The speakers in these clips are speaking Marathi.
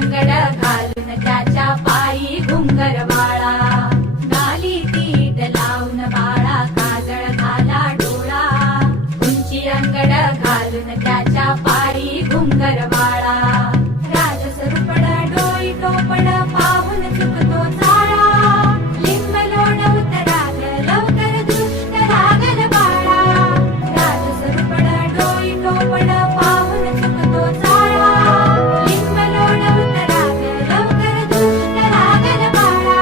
अंगड घालून त्याच्या पायी घुंगरवाळा, गाली पीठ लावून बाळा काजळ घाला डोळा, उंची अंगड घालून त्याच्या पायी घुंगरवाळा, राजसरुपड डोई टोपड पाहून चुकतो चाळा, लिंब लोणवत राग लवकर दृष्ट लागल बाळा, राजसरुपड डोई टोपड पाहून चुकतो चाळा, लिंब लोणवत राग लवकर दृष्ट लागल बाळा,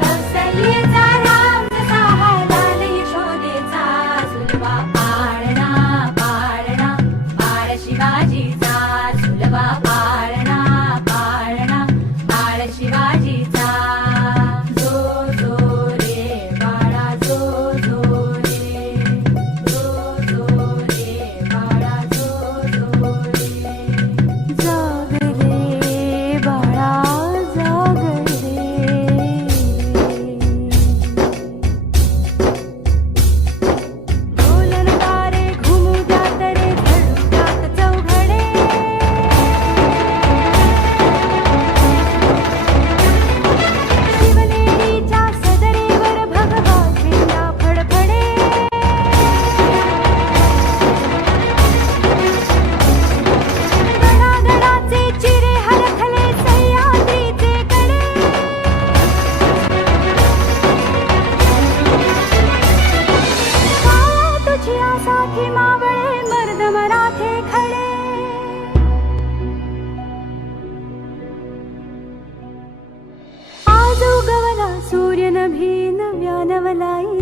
कौसल्येचा राम जसा लाल यशोदेचा सुलभा पाळणा पाळणा बाळ शिवाजीचा, सुलभा पाळणा पाळणा बाळ शिवाजीचा, जो जो रे बाळा जो जो रे, जो जो रे बाळा जो जो रे, जाग रे बाळा जाग रे, ढोलन तारे घुमू द्यात रे झळू द्यात चौघडे, शिवनेरीच्या सदरेवर भगवा झेंडा फडफडे, गडागडाचे चिरे हरखले सह्याद्रीचे कडे, काया तुझ्यासाठी मावळे मर्द मराठे खडे, आज उगवला सूर्य नभी नव्या नवलाई